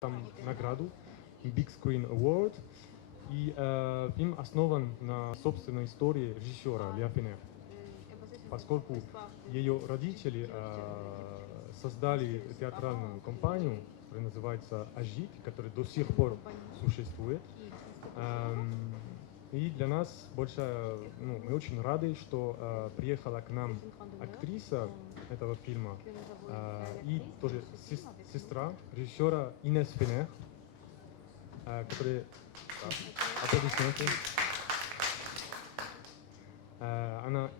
там награду, Big Screen Award. И фильм основан на собственной истории режиссера Леа Фенер, поскольку ее родители создали театральную компанию, которая называется «Ажит», которая до сих пор существует. И для нас большая, мы очень рады, что приехала к нам актриса этого фильма и тоже сестра режиссера Инес Фенер, которая... Аплодисменты. Она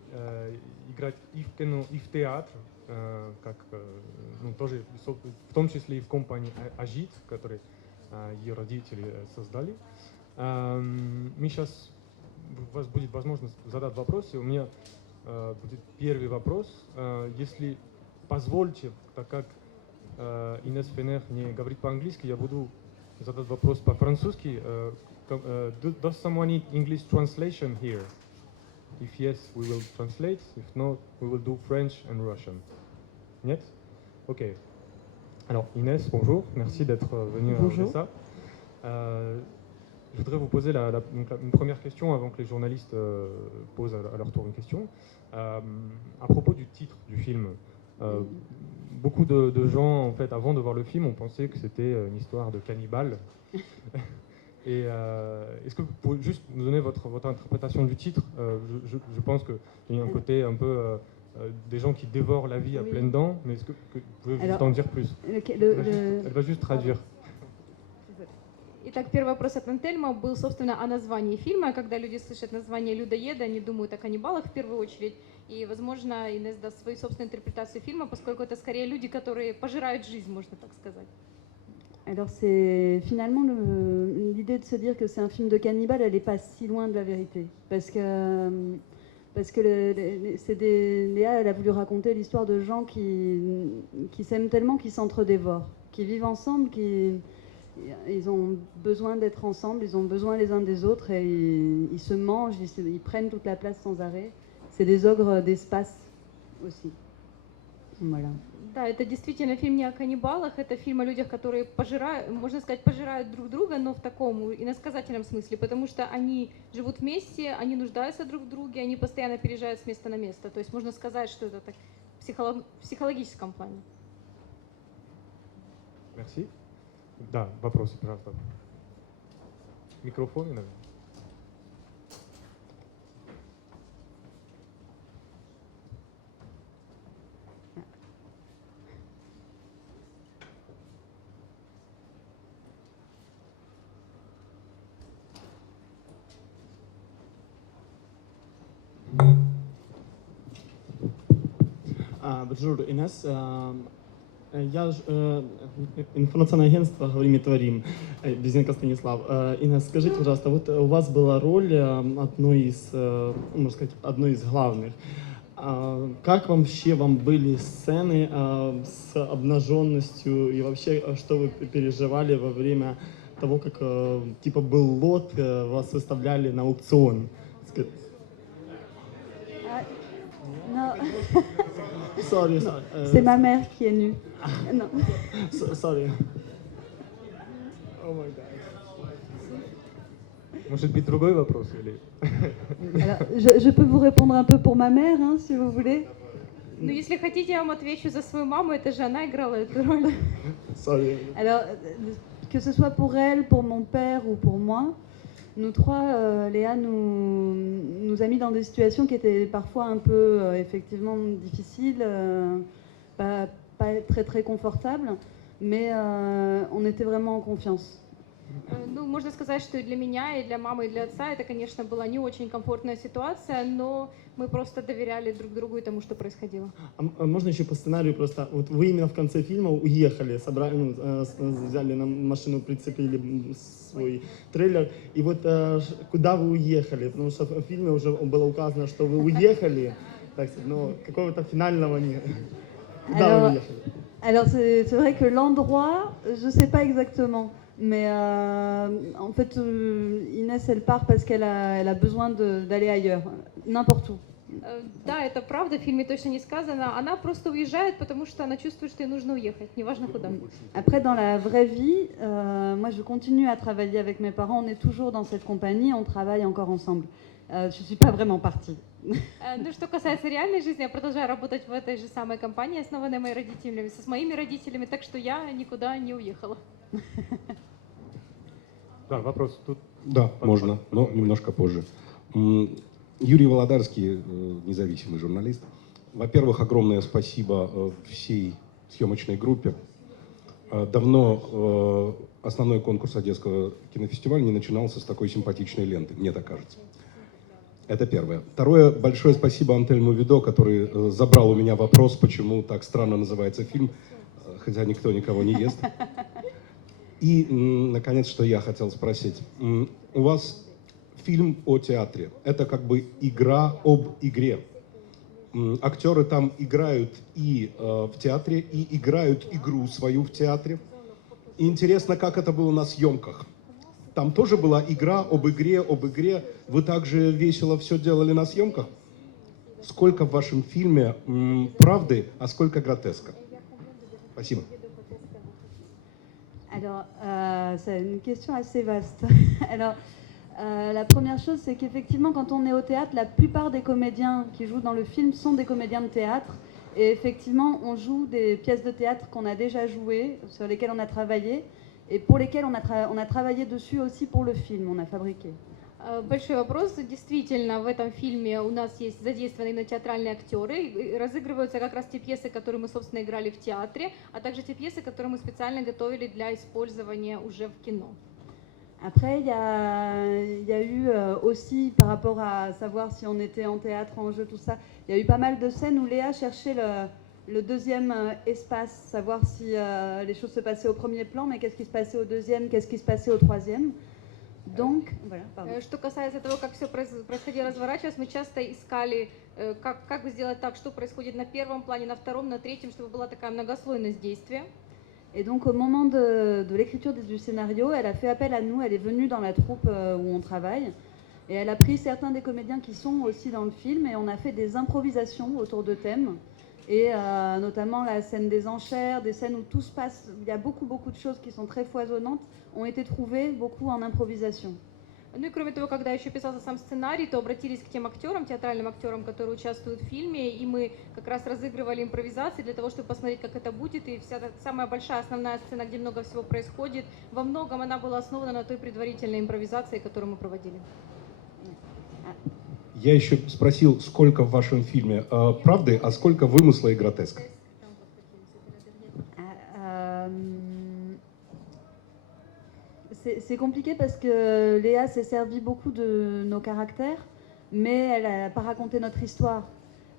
играет и в кино, и в театр, как, тоже, в том числе и в компании «Ажит», которую ее родители создали. Мы сейчас, у вас будет возможность задать вопросы. У меня будет первый вопрос. Если позвольте, так как Инес Фенер не говорит по-английски, я буду задать вопрос по-французски. Does someone need English translation here? If yes, we will translate. If not, we will do French and Russian. Нет? Ok. Alors, Inès, bonjour. Merci d'être venue à Odessa. Je voudrais vous poser une première question avant que les journalistes posent à leur tour une question. À propos du titre du film, beaucoup de gens, en fait, avant de voir le film, ont pensé que c'était une histoire de cannibale. Et est-ce que vous pouvez juste nous donner votre interprétation du titre? Je pense qu'il y a un côté un peu des gens qui dévorent la vie à pleines dents, mais est-ce que vous pouvez juste en dire plus? Elle va juste traduire. Итак, первый вопрос от Антельма был, собственно, о названии фильма. Когда люди слышат название «Людоеды», они думают о каннибалах в первую очередь. И, возможно, Инесс даст свою собственную интерпретацию фильма, поскольку это скорее люди, которые пожирают жизнь, можно так сказать. Alors c'est finalement l'idée de se dire que c'est un film de cannibale, elle n'est pas si loin de la vérité. Parce que Léa, elle a voulu raconter l'histoire de gens qui s'aiment tellement qu'ils s'entre-dévorent, qui vivent ensemble, ils ont besoin d'être ensemble, ils ont besoin les uns des autres et ils se mangent, ils prennent toute la place sans arrêt. C'est des ogres d'espace aussi. Voilà. Да, это действительно фильм не о каннибалах, это фильм о людях, которые пожирают, можно сказать, пожирают друг друга, но в таком иносказательном смысле, потому что они живут вместе, они нуждаются друг в друге, они постоянно переезжают с места на место. То есть можно сказать, что это так в психологическом плане. Merci. Да, вопросы, пожалуйста. Микрофон, наверное. Bonjour Inès, я информационное агентство «Говорим и творим», Безенко Станислав. Инесс, скажите, пожалуйста, вот у вас была роль одной из главных. Как вообще вам были сцены с обнаженностью и вообще, что вы переживали во время того, как типа был лот, вас выставляли на аукцион? Non. Sorry. C'est ma mère qui est nue. Non. Sorry. Oh my God. Может быть, другой вопрос или... Alors, je peux vous répondre un peu pour ma mère, hein, si vous voulez. Ну, если хотите, я вам отвечу за свою маму, это же она играла эту роль. Sorry. Alors, que ce soit pour elle, pour mon père ou pour moi, nous trois, Léa nous a mis dans des situations qui étaient parfois un peu effectivement difficiles, pas très très confortables, mais on était vraiment en confiance. Ну, можно сказать, что и для меня, и для мамы, и для отца это, конечно, была не очень комфортная ситуация, но мы просто доверяли друг другу и тому, что происходило. А можно еще по сценарию просто, вот вы именно в конце фильма уехали, собрали, взяли на машину, прицепили свой трейлер, и вот куда вы уехали? Потому что в фильме уже было указано, что вы уехали, так сказать, но какого-то финального нет. Куда вы уехали? Alors c'est vrai que l'endroit, je sais pas exactement. Mais en fait, Inès, elle part parce qu'elle a besoin d'aller ailleurs, n'importe où. Да, это правда, в фильме точно не сказано. Она просто уезжает, потому что она чувствует, что ей нужно уехать, неважно куда. Après, dans la vraie vie, moi je continue à travailler avec mes parents, on est toujours dans cette compagnie, on travaille encore ensemble. Je ne suis pas vraiment partie. Ну, что касается реальной жизни, я продолжаю работать в этой же самой компании, основанной моими родителями, с моими родителями, так что я никуда не уехала. Да, вопрос тут. Да, можно, но немножко позже. Юрий Володарский, независимый журналист. Во-первых, огромное спасибо всей съемочной группе. Давно основной конкурс Одесского кинофестиваля не начинался с такой симпатичной ленты, мне так кажется. Это первое. Второе, большое спасибо Антельму Видо, который забрал у меня вопрос, почему так странно называется фильм, хотя никто никого не ест. И, наконец, что я хотел спросить. У вас фильм о театре. Это как бы игра об игре. Актеры там играют и в театре, и играют игру свою в театре. И интересно, как это было на съемках. Там тоже была игра об игре, об игре. Вы также весело все делали на съемках? Сколько в вашем фильме правды, а сколько гротеска? Спасибо. Alors, c'est une question assez vaste. Alors, la première chose, c'est qu'effectivement, quand on est au théâtre, la plupart des comédiens qui jouent dans le film sont des comédiens de théâtre. Et effectivement, on joue des pièces de théâtre qu'on a déjà jouées, sur lesquelles on a travaillé, et pour lesquelles on a travaillé dessus aussi pour le film, on a fabriqué. Большой вопрос. Действительно, в этом фильме у нас есть задействованы именно театральные актеры. И разыгрываются как раз те пьесы, которые мы, собственно, играли в театре, а также те пьесы, которые мы специально готовили для использования уже в кино. Après, il y a eu aussi, par rapport à savoir si on était en théâtre, en jeu, tout ça, il y a eu pas mal de scènes où Léa cherchait le deuxième espace, savoir si les choses se passaient au premier plan, mais qu'est-ce qui se passait au deuxième, qu'est-ce qui se passait au troisième. Donc, voilà, pardon. Что касается того, как все происходило, разворачивалось, мы часто искали, как бы сделать так, что происходит на первом плане, на втором, на третьем, чтобы была такая многослойность действия. Et donc au moment de l'écriture du scénario, elle a fait appel à nous, elle est venue dans la troupe où on travaille, et elle a pris certains des comédiens qui sont aussi dans le film, et on a fait des improvisations autour de thèmes, et notamment la scène des enchères, des scènes où tout se passe, il y a beaucoup de choses qui sont très foisonnantes, ont été trouvées beaucoup en improvisation. Ну и кроме того, когда еще писался сам сценарий, то обратились к тем актерам, театральным актерам, которые участвуют в фильме, и мы как раз разыгрывали импровизации для того, чтобы посмотреть, как это будет. И вся самая большая основная сцена, где много всего происходит, во многом она была основана на той предварительной импровизации, которую мы проводили. Я еще спросил, сколько в вашем фильме правды, а сколько вымысла и гротеска? C'est compliqué parce que Léa s'est servie beaucoup de nos caractères, mais elle n'a pas raconté notre histoire.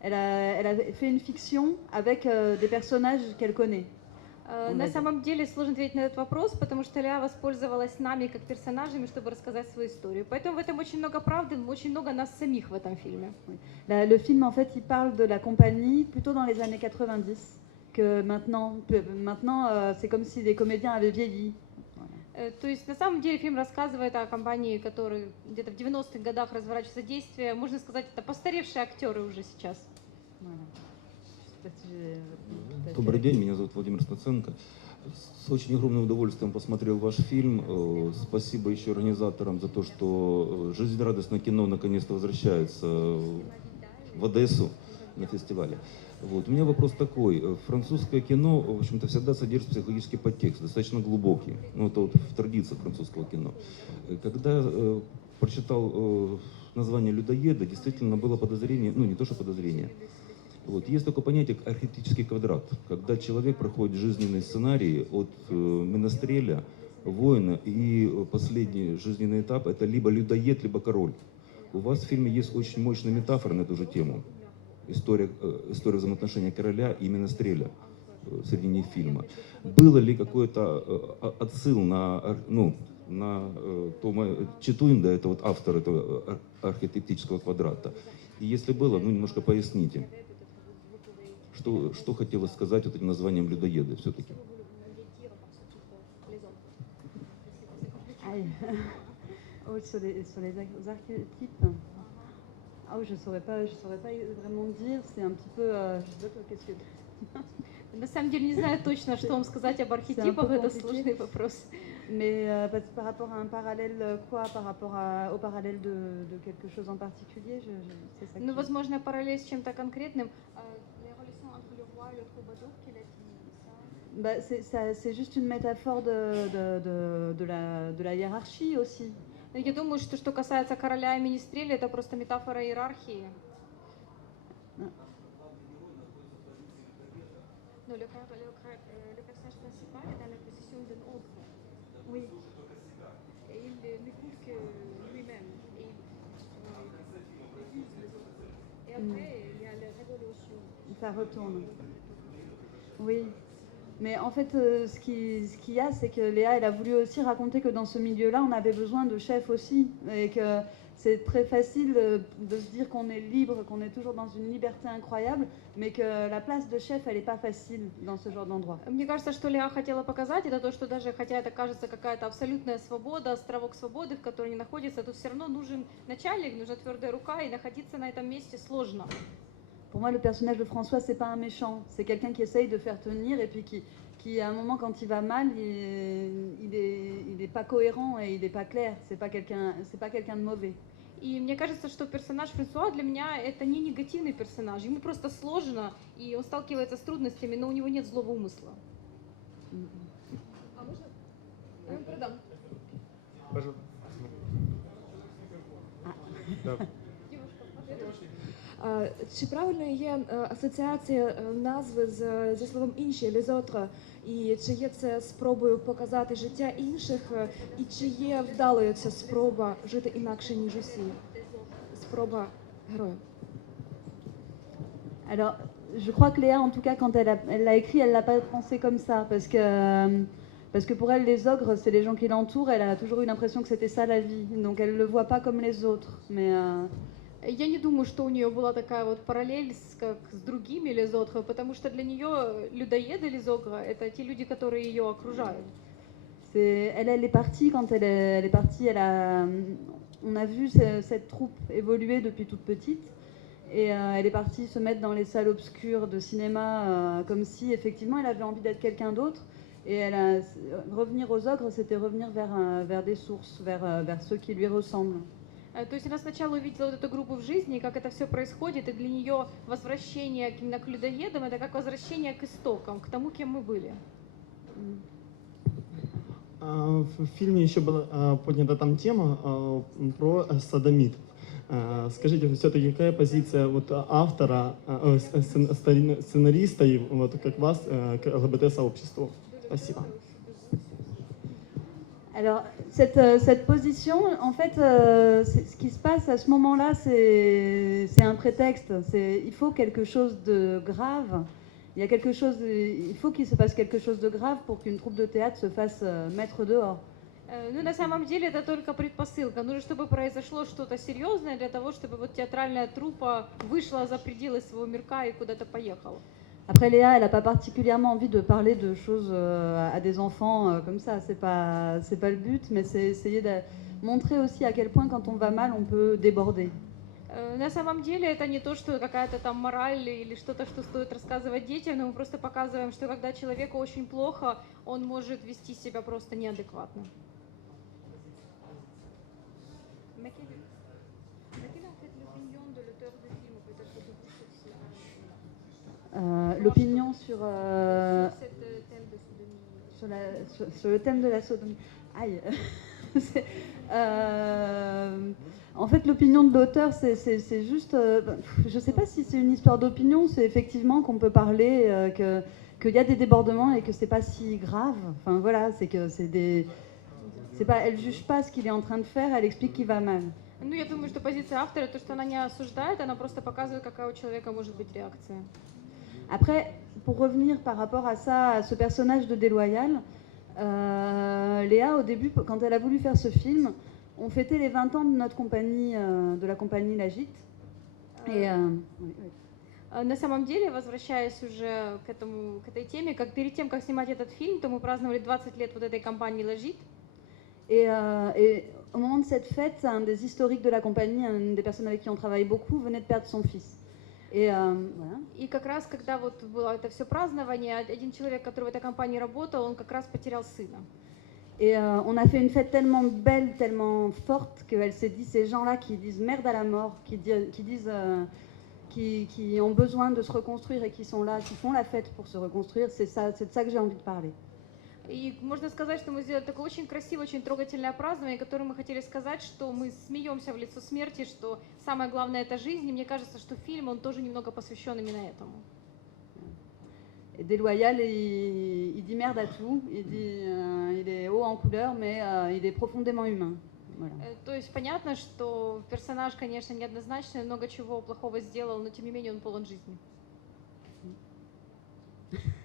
Elle a fait une fiction avec des personnages qu'elle connaît. На самом деле сложно ответить на этот вопрос, потому что Леа воспользовалась нами как персонажами, чтобы рассказать свою историю. Поэтому в этом очень много правды, очень много нас самих в этом фильме. Le film, en fait, il parle de la compagnie plutôt dans les années 90 que maintenant. Maintenant, c'est comme si les comédiens avaient vieilli. То есть на самом деле фильм рассказывает о компании, которая где-то в 90-х годах разворачивается действие. Можно сказать, это постаревшие актеры уже сейчас. Добрый день, меня зовут Владимир Стаценко. С очень огромным удовольствием посмотрел ваш фильм. Спасибо еще организаторам за то, что жизнерадостное кино наконец-то возвращается в Одессу на фестивале. Вот. У меня вопрос такой. Французское кино, в общем-то, всегда содержит психологический подтекст, достаточно глубокий. Ну, это вот в традициях французского кино. Когда прочитал название «Людоеды», действительно было подозрение, ну, не то что подозрение. Вот. Есть такое понятие, как архетипический квадрат, когда человек проходит жизненный сценарий от менестреля, воина, и последний жизненный этап – это либо людоед, либо король. У вас в фильме есть очень мощная метафора на эту же тему. История взаимоотношения короля и менестреля в середине фильма. Было ли какой-то отсыл на Четуинда, это вот автор этого архетиптического квадрата? И если было, ну немножко поясните, что хотелось сказать вот этим названием «Людоеды» все-таки? Sur les archétypes. Ah oui, je saurais pas vraiment dire. C'est un petit peu. Je sais pas toi, qu'est-ce que. На самом деле не знаю точно, что вам сказать об архетипах, это сложный вопрос. Mais par rapport à un parallèle, quoi? Par rapport au parallèle de quelque chose en particulier, c'est ça. Ну, возможно, параллель с чем-то конкретным. Les relations entre le roi et le troubadour, qu'il a dit ça. Bah, c'est juste une métaphore de la hiérarchie aussi. Я думаю, что касается короля и министреля, это просто метафора иерархии. Но le personnage principal est dans la position d'un ogre. Oui. Et il n'écoute que lui-même. Et il use les autres. Et après, il y a la révolution. Ça retourne. Oui. Mais en fait, ce qu'il y a, c'est que Léa, elle a voulu aussi raconter que dans ce milieu-là, on avait besoin de chefs aussi. Et que c'est très facile de se dire qu'on est libre, qu'on est toujours dans une liberté incroyable, mais que la place de chef, elle n'est pas facile dans ce genre d'endroit. Мне кажется, что Леа хотела показать, это то, что даже хотя это кажется какая-то абсолютная свобода, островок свободы, в котором они находятся, тут все равно нужен начальник, нужна твердая рука, и находиться на этом месте сложно. Pour moi, le personnage de François, c'est pas un méchant, c'est quelqu'un qui essaye de faire tenir et puis qui à un moment, quand il va mal, il est pas cohérent et il est pas clair. C'est pas quelqu'un de mauvais. И мне кажется, что персонаж Франсуа для меня это не негативный персонаж, ему просто сложно, и он сталкивается с трудностями, но у него нет злого умысла. А можно? Я продам. Пожалуйста. Да. Чи правильною є асоціація назви зі словом «інші» «les autres», і чи є це спробою показати життя інших, і чи є вдалою ця спроба жити інакше, ніж усі? Спроба героя. Alors, je crois que Léa, en tout cas, quand elle l'a écrit, elle l'a pas pensé comme ça, parce que pour elle, les ogres, c'est les gens qui l'entourent. Elle a toujours eu l'impression que c'était ça la vie, donc elle le voit pas comme les autres. Mais Я не думаю, что у нее была такая вот параллель как с другими лизотхами, потому что для нее людоеды лизогра — это те люди, которые ее окружают. Elle est partie, quand elle est partie, on a vu cette troupe évoluer depuis toute petite, et elle est partie se mettre dans les salles obscures de cinéma, comme si effectivement elle avait envie d'être quelqu'un d'autre, et revenir aux ogres, c'était revenir vers des sources, vers ceux qui lui ressemblent. То есть она сначала увидела вот эту группу в жизни, как это все происходит, и для нее возвращение именно к людоедам — это как возвращение к истокам, к тому, кем мы были. В фильме еще была поднята там тема про содомитов. Скажите, все-таки какая позиция вот автора, сценариста, и вот как вас к ЛГБТ-сообществу? Спасибо. Alors, cette position, en fait, ce qui se passe à ce moment-là, c'est un prétexte. Il faut quelque chose de grave. Il faut qu'il se passe quelque chose de grave pour qu'une troupe de théâtre se fasse mettre dehors. Ну, на самом деле, это только предпосылка. Нужно, чтобы произошло что-то серьезное для того, чтобы вот театральная труппа вышла за пределы своего мирка и куда-то поехала. Après, Léa, elle n'a pas particulièrement envie de parler de choses à des enfants comme ça. C'est pas le but, mais c'est essayer de montrer aussi à quel point, quand on va mal, on peut déborder. На самом деле, это не то, что какая-то там мораль или что-то, что стоит рассказывать детям, но мы просто показываем, что когда человеку очень плохо, он может вести себя просто неадекватно. L'opinion sur le thème de la sodomie. Aïe. En fait, l'opinion de l'auteur, c'est juste... je ne sais pas si c'est une histoire d'opinion, c'est effectivement qu'on peut parler, qu'il y a des débordements et que c'est pas si grave. Enfin voilà, c'est que elle juge pas ce qu'il est en train de faire, elle explique qu'il va mal. Ну, я думаю, что позиция автора, то, что она не осуждает, она просто показывает, какая у человека может быть реакция. Après, pour revenir par rapport à ça, à ce personnage de déloyal, Léa, au début, quand elle a voulu faire ce film, on fêtait les 20 ans de notre compagnie, de la compagnie La Gîte. На самом деле, возвращаясь уже к этой теме, как перед тем, как снимать этот фильм, то мы праздновали 20 лет вот этой компании La Gîte. Et au moment de cette fête, un des historiques de la compagnie, une des personnes avec qui on travaille beaucoup, venait de perdre son fils. Et voilà. И как раз, когда вот было это все празднование, один человек, который в этой компании работал, он как раз потерял сына. Et on a fait une fête tellement belle, tellement forte, qu'elle s'est dit, ces gens-là qui disent merde à la mort, qui ont besoin de se reconstruire et qui sont là, qui font la fête pour se reconstruire, c'est de ça que j'ai envie de parler. И можно сказать, что мы сделали такое очень красивое, очень трогательное празднование, которое мы хотели сказать, что мы смеемся в лицо смерти, что самое главное — это жизнь. И мне кажется, что фильм, он тоже немного посвящен именно этому. Et Déloyal, il dit merde à tout, il est haut en couleur, mais il est profondément humain. Voilà. То есть понятно, что персонаж, конечно, неоднозначный, много чего плохого сделал, но тем не менее он полон жизни.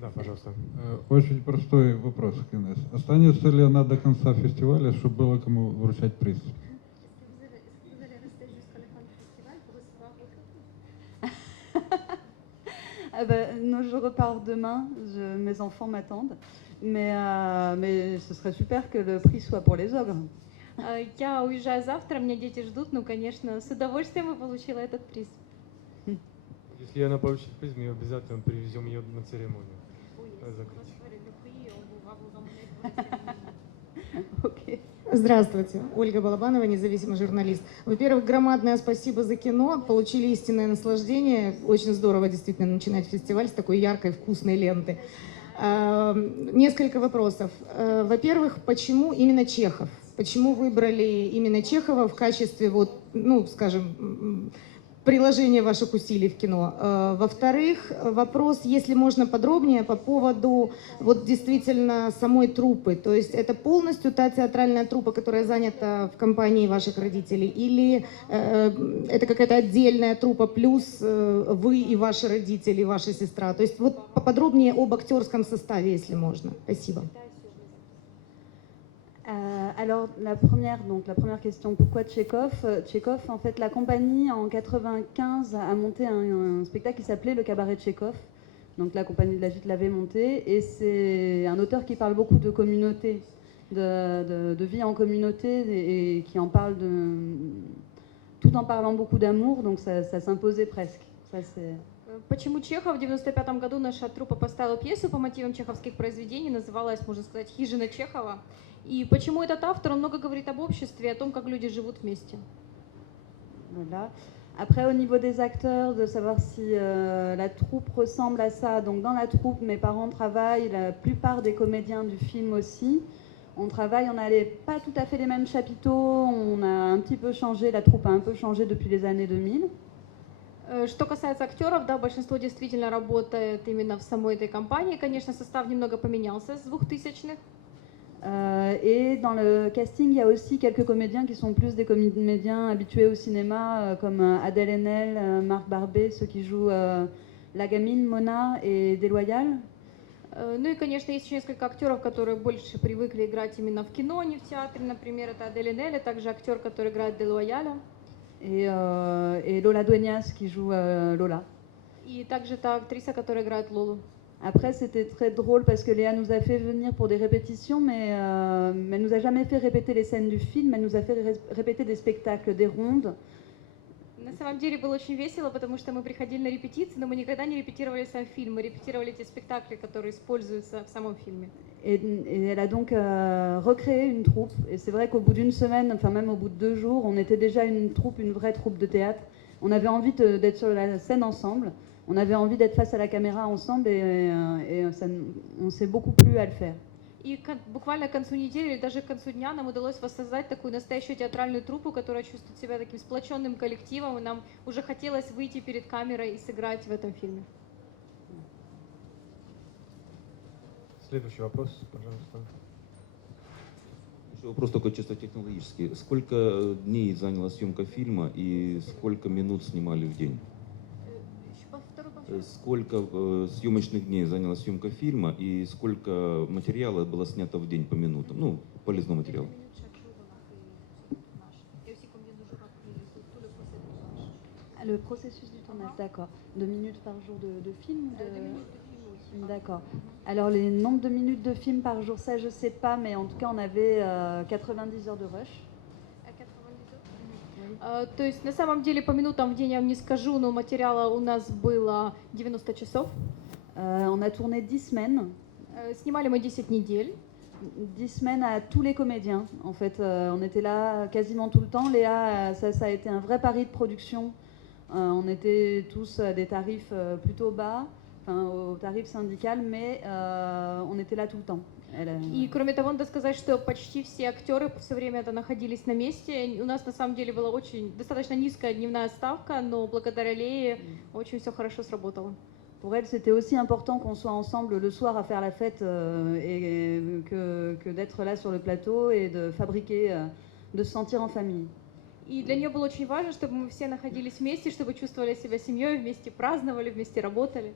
Да, пожалуйста. Очень простой вопрос, Инесс. Останется ли она до конца фестиваля, чтобы было кому вручать приз? Ah ben, non, je repars demain, mes enfants m'attendent, mais ce serait super que le prix soit pour les ogres. Я уезжаю завтра, меня дети ждут, ну, конечно, с удовольствием бы получила этот приз. Если она получит приз, мы обязательно привезем ее на церемонию. Закрыть. Ok. Здравствуйте, Ольга Балабанова, независимый журналист. Во-первых, громадное спасибо за кино, получили истинное наслаждение. Очень здорово действительно начинать фестиваль с такой яркой, вкусной ленты. Несколько вопросов. Во-первых, почему именно Чехов? Почему выбрали именно Чехова в качестве, вот, ну, скажем, приложение ваших усилий в кино. Во-вторых, вопрос, если можно подробнее, по поводу вот действительно самой труппы. То есть это полностью та театральная труппа, которая занята в компании ваших родителей, или это какая-то отдельная труппа, плюс вы и ваши родители, ваша сестра? То есть вот поподробнее об актерском составе, если можно. Спасибо. Alors la première question, pourquoi Tchekhov? Tchekhov, en fait, la compagnie en 95 a monté un spectacle qui s'appelait Le Cabaret Tchekhov. Donc la compagnie de la Gîte l'avait monté, et c'est un auteur qui parle beaucoup de communauté, de vie en communauté, et qui en parle tout en parlant beaucoup d'amour, donc ça s'imposait presque. Ça, c'est... Почему Чехов? В 1995 году наша труппа поставила пьесу по мотивам чеховских произведений, называлась, можно сказать, «Хижина Чехова». И почему этот автор? Он много говорит об обществе, о том, как люди живут вместе. Voilà. Après, au niveau des acteurs, de savoir si la troupe ressemble à ça. Donc dans la troupe, mes parents travaillent, la plupart des comédiens du film aussi. On travaille, on n'a pas tout à fait les mêmes chapiteaux, on a un petit peu changé, la troupe a un peu changé depuis les années 2000. Что касается актеров, да, большинство действительно работает именно в самой этой компании. Конечно, состав немного поменялся с 2000-х. Et dans le casting, il y a aussi quelques comédiens qui sont plus des comédiens habitués au cinéma, comme Adèle Haenel, Marc Barbet, ceux qui jouent la gamine, Mona et Déloyal. Ну и, конечно, есть еще несколько актеров, которые больше привыкли играть именно в кино, а не в театре. Например, это Адель Haenel, также актер, который играет Делуаяля. Et Lola Dueñas qui joue Lola. И также та актриса, которая играет Лолу. Après, c'était très drôle parce que Léa nous a fait venir pour des répétitions, mais elle nous a jamais fait répéter les scènes du film, elle nous a fait répéter des spectacles, des rondes. На самом деле было очень весело, потому что мы приходили на репетиции, но мы никогда не репетировали сам фильм, мы репетировали те спектакли, которые используются в самом фильме. Et elle a donc recréé une troupe, et c'est vrai qu'au bout d'une semaine, enfin même au bout de 2 jours, on était déjà une troupe, une vraie troupe de théâtre. On avait envie d'être sur la scène ensemble. On avait envie d'être face à la caméra ensemble, et on s'est beaucoup plu à le faire. И буквально к концу недели или даже к концу дня нам удалось воссоздать такую настоящую театральную труппу, которая чувствует себя таким сплоченным коллективом, и нам уже хотелось выйти перед камерой и сыграть в этом фильме. Следующий вопрос, пожалуйста. Еще вопрос только чисто технологический. Сколько дней заняла съемка фильма и сколько минут снимали в день? Сколько съемочных дней заняла съемка фильма и сколько материала было снято в день по минутам? Ну, полезного материала. Le processus du tournage, d'accord. 2 minutes par jour de film ou de... D'accord. Alors, les nombres de minutes de film par jour, ça, je sais pas, mais en tout cas, on avait 90 heures de rush. То есть на самом деле по минутам в день я вам не скажу, но материала у нас было 90 часов. On a tourné 10 semaines. Снимали мы 10 недель. 10 semaines à tous les comédiens. En fait, on était là quasiment tout le temps. Léa, ça a été un vrai pari de production. On était tous à des tarifs plutôt bas, enfin au tarif syndical, mais on était là tout le temps. И кроме того, надо сказать, что почти все актеры все время это находились на месте. У нас на самом деле была очень достаточно низкая дневная ставка, но благодаря Лее очень все хорошо сработало. Pour elle, c'était aussi important qu'on soit ensemble le soir à faire la fête et que d'être là sur le plateau et de fabriquer, de se sentir en famille. И для нее было очень важно, чтобы мы все находились вместе, чтобы чувствовали себя семьей, вместе праздновали, вместе работали.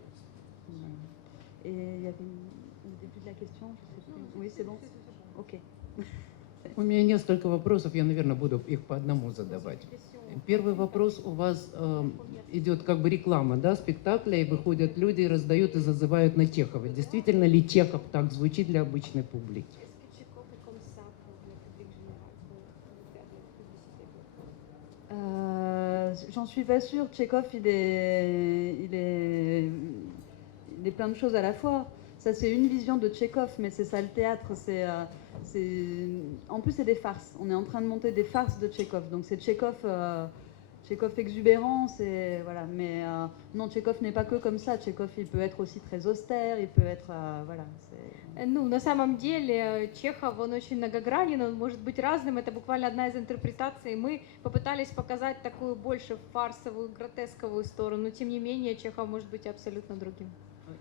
Et il y avait au début de la question, je sais plus. Oui, c'est bon. Ok. У меня несколько вопросов, я, наверное, буду их по одному задавать. Первый вопрос у вас идет как бы реклама, да, спектакля, и выходят люди, раздают и зазывают на Чехова. Действительно ли Чехов так звучит для обычной публики? J'en suis pas sûre. Tchekhov, il est plein de choses à la fois. Ça, c'est une vision de Tchekhov, mais c'est ça le théâtre. En plus, c'est des farces. On est en train de monter des farces de Tchekhov. Donc, c'est Tchekhov exubérant. Voilà. Mais non, Tchekhov n'est pas que comme ça. Tchekhov, il peut être aussi très austère. Il peut être, voilà. Ну, на самом деле, Чехов, он очень многогранен, он может быть разным, это буквально одна из интерпретаций. Мы попытались показать такую больше фарсовую, гротесковую сторону, но тем не менее, Чехов может быть абсолютно другим.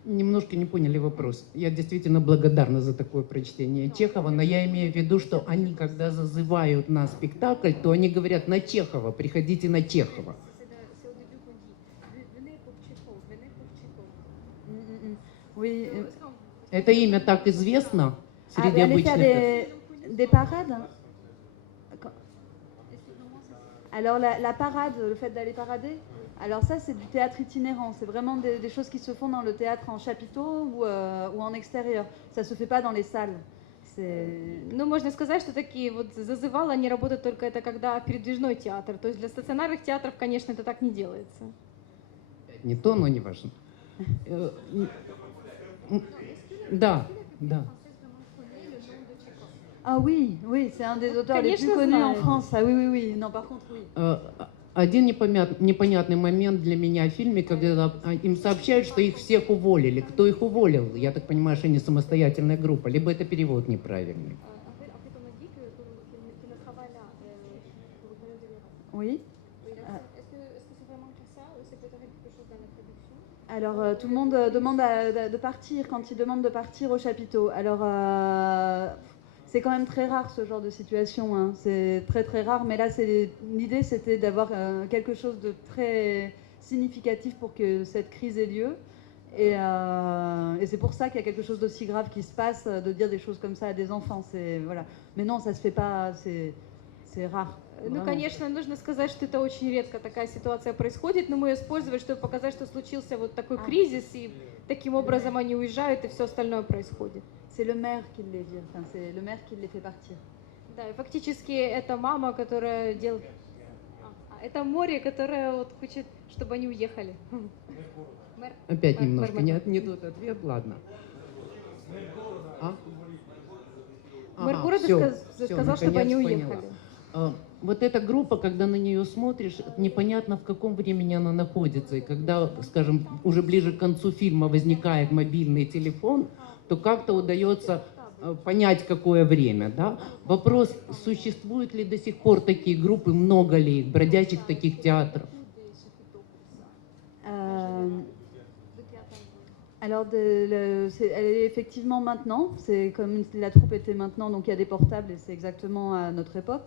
Немножко не поняли вопрос. Я действительно благодарна за такое прочтение Чехова, но я имею в виду, что они, когда зазывают на спектакль, то они говорят на Чехова, приходите на Чехова. Oui. Это имя так известно среди Aller faire обычных... des parades. Alors la parade, le fait d'aller parader, alors ça c'est du théâtre itinérant, c'est vraiment des choses qui se font dans le théâtre en chapiteau ou en extérieur. Ça se fait pas dans les salles. Ну, можно сказать, что такие вот зазывалы, они работают только это когда передвижной театр. То есть для стационарных театров, конечно, это так не делается. Не то, но не важно. Да, да. Ah oui, oui, c'est un des auteurs les plus connus en France. Ah oui, oui, oui. Non, par contre, oui. Один непонятный момент для меня в фильме, когда им сообщают, что их всех уволили. Кто их уволил? Я так понимаю, что они самостоятельная группа, либо это перевод неправильный. Oui. Alors, tout le monde demande de partir quand il demande de partir au chapiteau. Alors, c'est quand même très rare ce genre de situation. Hein. C'est très très rare. Mais là, l'idée, c'était d'avoir quelque chose de très significatif pour que cette crise ait lieu. Et c'est pour ça qu'il y a quelque chose d'aussi grave qui se passe, de dire des choses comme ça à des enfants. Voilà. Mais non, ça se fait pas. C'est rare. Ну, конечно, нужно сказать, что это очень редко такая ситуация происходит, но мы ее использовали, чтобы показать, что случился вот такой кризис, и таким образом они уезжают, и все остальное происходит. C'est le maire qui les vire, enfin, c'est le maire qui les fait partir. Да, и фактически это мама, которая делает... это море, которое вот хочет, чтобы они уехали. Опять немножко не тот ответ, ладно. Мэр города сказал, чтобы они уехали. Вот эта группа, когда на нее смотришь, непонятно в каком времени она находится. И когда, скажем, уже ближе к концу фильма возникает мобильный телефон, то как-то удается понять, какое время. Да? Вопрос, существуют ли до сих пор такие группы, много ли их, бродячих таких театров? Alors, elle est effectivement maintenant, c'est comme si la troupe était maintenant, donc il y a des portables et c'est exactement à notre époque.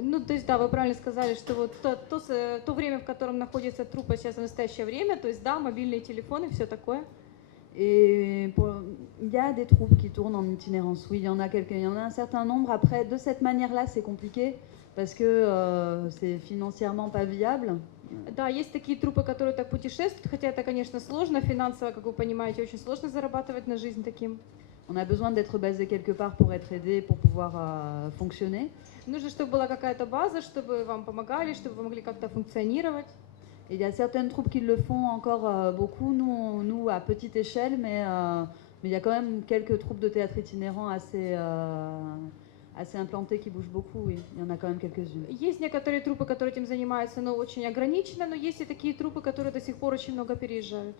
Ну, то есть, да, вы правильно сказали, что вот то время, в котором находится труппа сейчас в настоящее время, то есть, да, мобильные телефоны, все такое. Et il y a des troupes qui tournent en itinérance, oui, il y en a quelques, il y en a un certain nombre. Après, de cette manière-là, c'est compliqué parce que c'est financièrement pas viable. Да, есть такие труппы, которые так путешествуют, хотя это, конечно, сложно, финансово, как вы понимаете, очень сложно зарабатывать на жизнь таким. On a besoin d'être basé quelque part pour être aidé, pour pouvoir fonctionner. Нужно, чтобы была какая-то база, чтобы вам помогали, чтобы вы могли как-то функционировать. Et il y a certaines troupes qui le font encore beaucoup, nous à petite échelle, mais il y a quand même quelques troupes de théâtre itinérant assez implantées qui bougent beaucoup, oui. Il y en a quand même quelques-unes. Есть некоторые труппы, которые этим занимаются, но очень ограниченно, но есть и такие труппы, которые до сих пор очень много переезжают.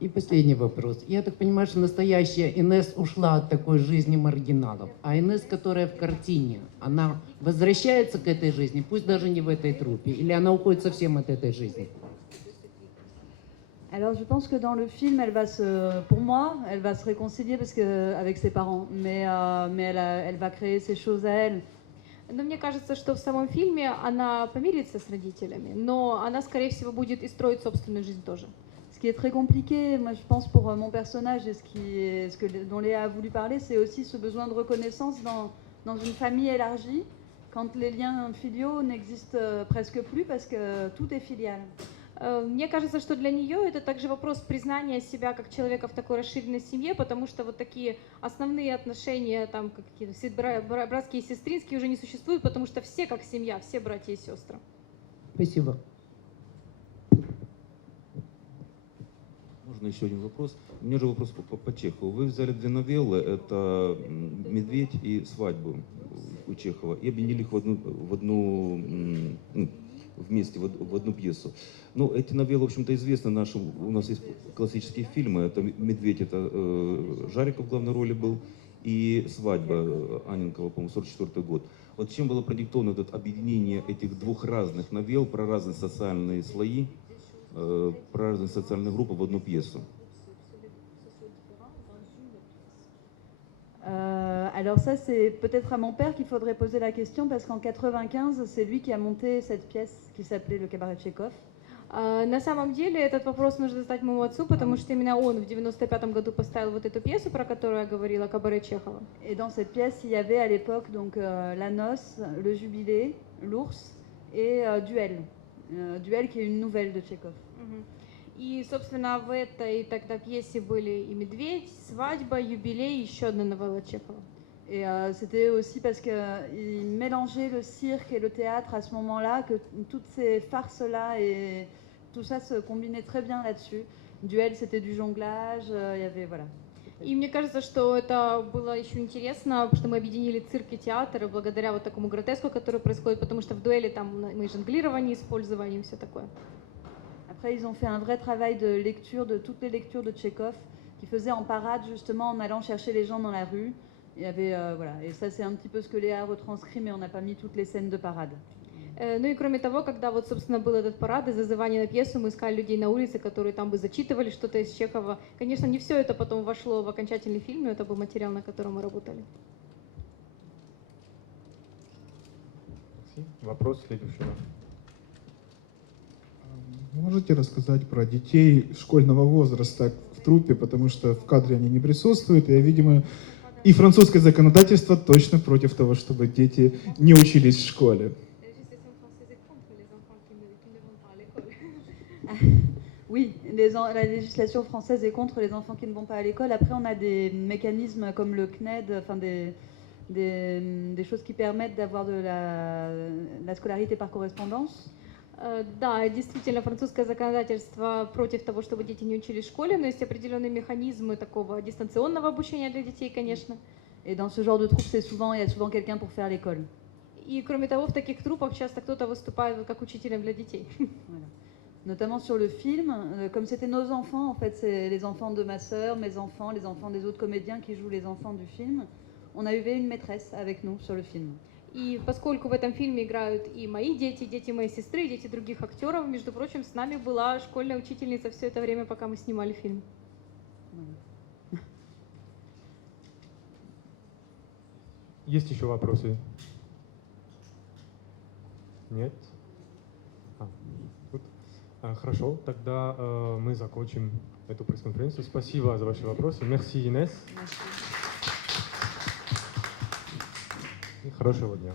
И последний вопрос. Я так понимаю, что настоящая Инесс ушла от такой жизни маргиналов. А Инесс, которая в картине, она возвращается к этой жизни, пусть даже не в этой труппе, или она уходит совсем от этой жизни? Alors je pense que dans le film, pour moi, elle va se réconcilier avec ses parents, mais elle va créer ses choses à elle. Но мне кажется, что в самом фильме она помирится с родителями, но она, скорее всего, будет и строить собственную жизнь тоже. Ce qui est très compliqué, moi je pense pour mon personnage et dont Léa a voulu parler, c'est aussi ce besoin de reconnaissance dans une famille élargie, quand les liens filiaux n'existent presque plus parce que tout est filial. Мне кажется, что для нее это также вопрос признания себя как человека в такой расширенной семье, потому что вот такие основные отношения, там какие-то братские и сестринские уже не существуют, потому что все как семья, все братья и сестры. Спасибо. Можно еще один вопрос? У меня же вопрос по Чехову. Вы взяли две новеллы, это «Медведь» и «Свадьбу» у Чехова, и объединили их вместе в одну пьесу. Ну, эти новеллы, в общем-то, известны нашим. У нас есть классические фильмы. Это «Медведь», это Жариков в главной роли был, и «Свадьба» Анненкова, по-моему, 44 год. Вот чем было продиктовано это объединение этих двух разных новелл про разные социальные слои, про разные социальные группы в одну пьесу? Alors ça, c'est peut-être à mon père qu'il faudrait poser la question, parce qu'en 95, c'est lui qui a monté cette pièce qui s'appelait Le Cabaret de Tchekhov. На самом деле этот вопрос нужно задать моему отцу, потому что именно он в 95 году поставил вот эту пьесу, про которую я говорила, «Кабаре Чехова». Et dans cette pièce, il y avait à l'époque donc La Noce, Le Jubilé, L'Ours et Duel. Duel qui est une nouvelle de Tchekhov. И, собственно, в этой тогда пьесе были и «Медведь», «Свадьба», «Юбилей», еще одна новелла Чехова. Et c'était aussi parce qu'il mélangeait le cirque et le théâtre à ce moment-là, que toutes ces farces-là et tout ça se combinait très bien là-dessus. Duel, c'était du jonglage, il y avait, voilà. И мне кажется, что это было еще интересно, потому что мы объединили цирк и театр, и благодаря вот такому гротеску, который происходит, потому что в дуэли там мы жонглирование использовали и все такое. Après, ils ont fait un vrai travail de lecture de toutes les lectures de Tchekhov, qui faisaient en parade justement en allant chercher les gens dans la rue. Il y avait, voilà, et ça c'est un petit peu ce que Léa a retranscrit, mais on n'a pas mis toutes les scènes de parade. Ну и кроме того, когда вот, собственно, был этот парад и зазывание на пьесу, мы искали людей на улице, которые там бы зачитывали что-то из Чехова. Конечно, не все это потом вошло в окончательный фильм, но это был материал, на котором мы работали. Вопрос следующий. Можете рассказать про детей школьного возраста в труппе, потому что в кадре они не присутствуют, и, видимо, и французское законодательство точно против того, чтобы дети не учились в школе. Oui, la législation française est contre les enfants qui ne vont pas à l'école. Après, on a des mécanismes comme le CNED, enfin des choses qui permettent d'avoir de la scolarité par correspondance. Да, действительно, французское законодательство против того, чтобы дети не учились в школе, но есть определенные механизмы такого дистанционного обучения для детей, конечно. Et dans ce genre de troupe, il y a souvent quelqu'un pour faire l'école. И кроме того, в таких труппах часто кто-то выступает как учителем для детей. Voilà. Notamment sur le film, comme c'était nos enfants, en fait, c'est les enfants de ma sœur, mes enfants, les enfants des autres comédiens qui jouent les enfants du film. On a eu une maîtresse avec nous sur le film. И поскольку в этом фильме играют и мои дети, дети моей сестры, и дети других актеров, между прочим, с нами была школьная учительница все это время, пока мы снимали фильм. Есть еще вопросы? Нет? Хорошо, тогда мы закончим эту пресс-конференцию. Спасибо за ваши вопросы. Merci, Инесс. И хорошего дня.